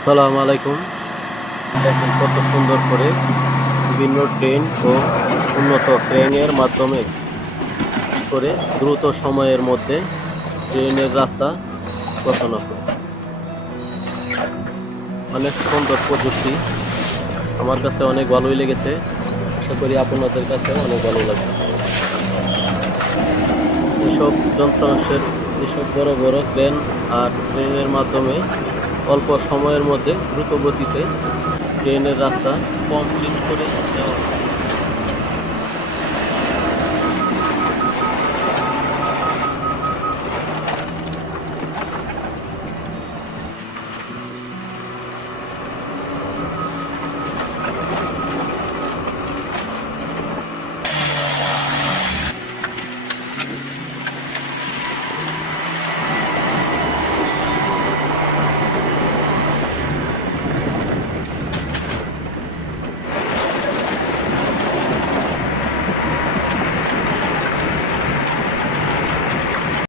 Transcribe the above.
আসসালামু আলাইকুম। দেখেন কত সুন্দর করে বিভিন্ন ট্রেন ও উন্নত ট্রেনের মাধ্যমে করে দ্রুত সময়ের মধ্যে ট্রেনের রাস্তা গোছানো হয় অনেক সুন্দর প্রযুক্তি আমার কাছে অনেক ভালোই লেগেছে। আশা করি আপনাদের কাছে অনেক ভালো লাগবে। এসব যন্ত্রাংশের এসব বড় বড় ক্রেন আর ট্রেনের মাধ্যমে অল্প সময়ের মধ্যে দ্রুত গতিতে ট্রেনের রাস্তা কমপ্লিট করে দেওয়া।